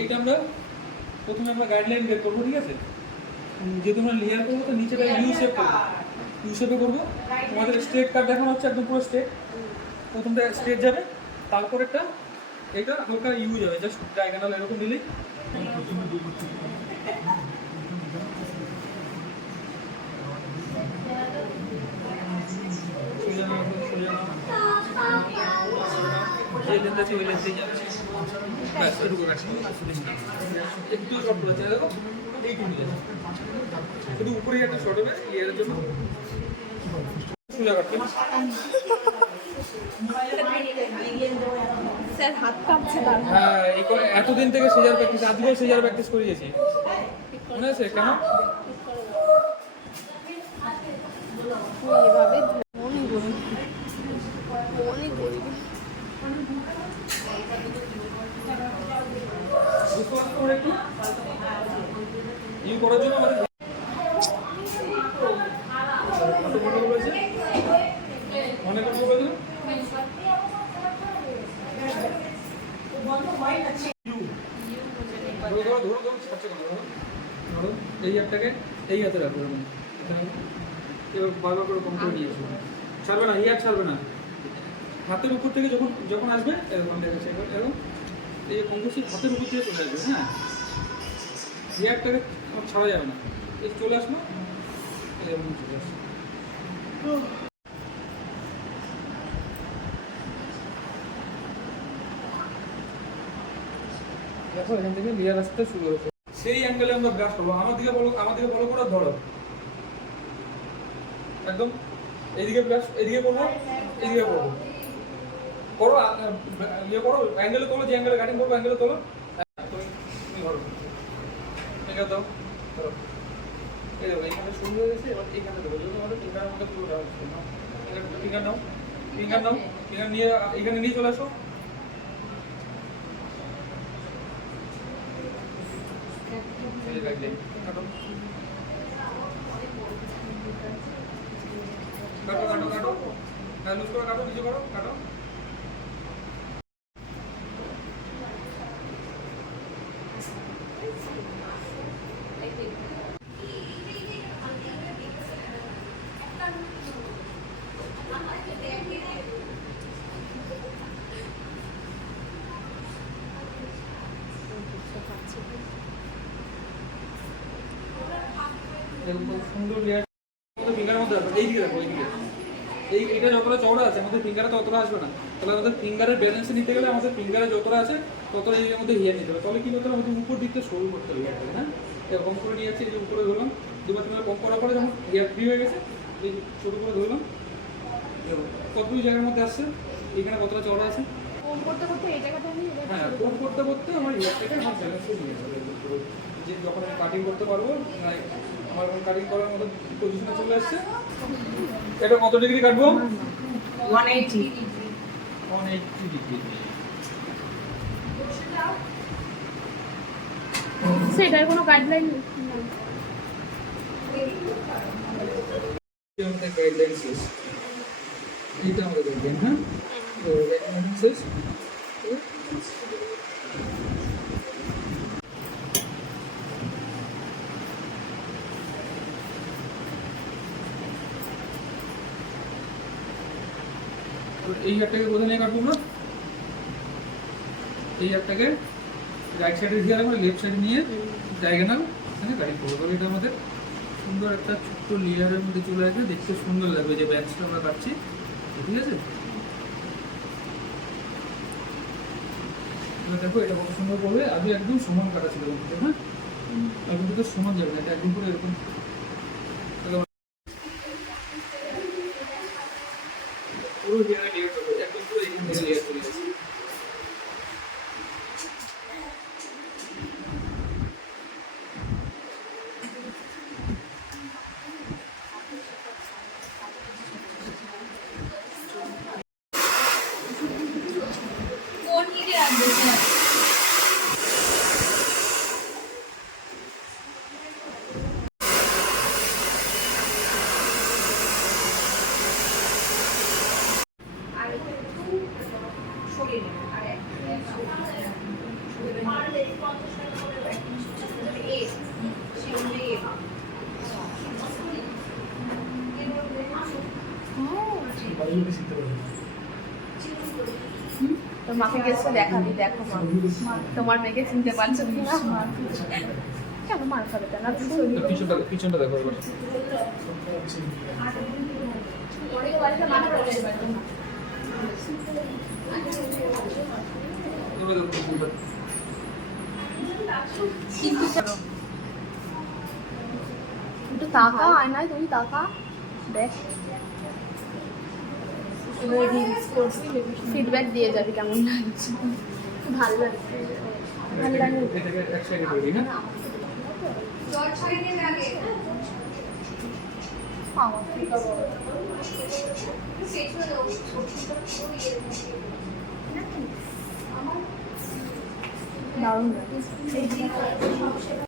এইটা আমরা প্রথমে আমরা গাইডলাইন বের করবো, ঠিক আছে? যেহেতু আমরা লেয়ার করবো তো নিচেটা ইউ শেপ করবো, ইউ শেপে করবো। তোমাদের স্ট্রেট কাট দেখানো হচ্ছে, একদম পুরো স্ট্রেট। প্রথমটা স্ট্রেট যাবে, তারপরেরটা এটা হালকা ইউ যাবে, জাস্ট ডায়াগোনাল এরকম নিলেই। একটু শর্ট করেছে দেখো, এইটুকু শুধু উপরেই একটা শর্ট হবে লেয়ারের জন্য। হ্যাঁ, এতদিন থেকে সিজার প্র্যাকটিস, আজকেও সিজার প্র্যাকটিস করিয়েছি, মনে আছে কেন? ইউ করার জন্য আমাদের মনে করবো বলেছিল এই হাতটাকে এই হাতে রাখবো, এবার বারবার করে কম করে নিয়ে আসবো, ছাড়বে না, এই হাত ছাড়বে না। হাতের উপর থেকে যখন যখন আসবে এরকম দেখাচ্ছে, এরকম এই কঙ্কুশি হাতের উপর থেকে চলে আসবে। হ্যাঁ, এই হাতটাকে ছাড়া যাবে না, এই চলে আসলো এরকম চলে আসলো। দেখো এখান থেকে লেয়ার আসতে শুরু হয়েছে, সেই অ্যাঙ্গেলে আমরা ব্রাশ করবো। আমার দিকে বলো করে ধরো, একদম এইদিকে ব্রাশ, এদিকে করবো, এদিকে করবো, করো ইয়ে করো, অ্যাঙ্গেলে তোলো, যে অ্যাঙ্গেলে কাটিং করবো অ্যাঙ্গেলে তোলো। তুমি ধরো, এখানে দাও, ধরো, এই দেখো এইখানে শুরু হয়ে গেছে। এবার এইখানে দেবো, যদি আমাদের ফিঙ্গারের মধ্যে পুরো ফিঙ্গার নাও, ফিঙ্গার নিয়ে এখানে নিয়ে চলে আসো। কাটো কাটো কাটো, হ্যাঁ লুজ করে কাটো, নিচে করো, কাটো। সুন্দর লেয়ার ফিঙ্গারের মধ্যে রাখো, এইদিকে রাখো, এইদিকে। এটা যতটা চওড়া আছে আমাদের ফিঙ্গারে ততটা আসবে না, তাহলে আমাদের ফিঙ্গারের ব্যালেন্স নিতে গেলে আমাদের ফিঙ্গারে যতটা আছে ততটা এর মধ্যে হেয়ার নিতে হবে। তাহলে কি করতে হবে, আমাদের উপর দিকটা সরু করতে হবে হেয়ারটাকে। হ্যাঁ, এরকম করে নিয়ে যাচ্ছি, এই যে উপরে ধরলাম, দুবার তিনবার কম করার পরে যখন হেয়ার ফ্রি হয়ে গেছে এই ছোটো করে ধরলাম, কতটুকু জায়গার মধ্যে আসছে, এখানে কতটা চওড়া আছে। হ্যাঁ, কম করতে করতে আমার হেয়ারটাকে আমার ব্যালেন্সে নিয়ে যাবে, যে যখন আমি কাটিং করতে পারবো, আমার এখন কাটিং করার মতো পজিশনে চলে আসছে। এটা কত ডিগ্রি কাটবো? 180 ডিগ্রি। সেটার কোনো গাইডলাইন নেই, আমাদের গাইডলাইন শেষ, এইটা আমাদের গাইডলাইন। হ্যাঁ, তো গাইডলাইন শেষ। এই হাতটাকে কোথায় নিয়ে কাটবো না, এই হাতটাকে রাইট সাইডে দিয়ে রাখবো, লেফট সাইডে নিয়ে ডায়াগোনাল এখানে কাটিং করবো। এটা আমাদের সুন্দর একটা ছোট্ট লেয়ারের মধ্যে চলে আসবে, দেখতে সুন্দর লাগবে যে ব্যাচটা আমরা কাটছি, ঠিক আছে? দেখো এটা কত সুন্দর করবে, আগে একদম সমান কাটা ছিল, হ্যাঁ এখন তো সমান যাবে না, এটা একদম পুরো এরকম পুরো লেয়ারে লেয়ার করবে, একদম পুরো এখান থেকে লেয়ার করে যাচ্ছে। সরিয়ে নেবেন আর তোর মাকে গেছে দেখাবি, দেখো মা তোমার মেয়েকে চিনতে পারছো কি না? কেন মার খাবে কেন? আর তুমি শরীরে পিছনটা দেখো এবার। অনেকে বাড়িতে মানা করে দেবে। এবার দেখো পিছনটা। একটু তাকা, আয়নায় তুমি তাকা, দেখ ফিডব্যাক দিয়ে যাবি কেমন লাগছে। ভালো লাগছে, ভালো লাগে। এটাকে এক সাইডে করে দিই, হ্যাঁ? আমার থেকে বড়। দারুণ লাগছে।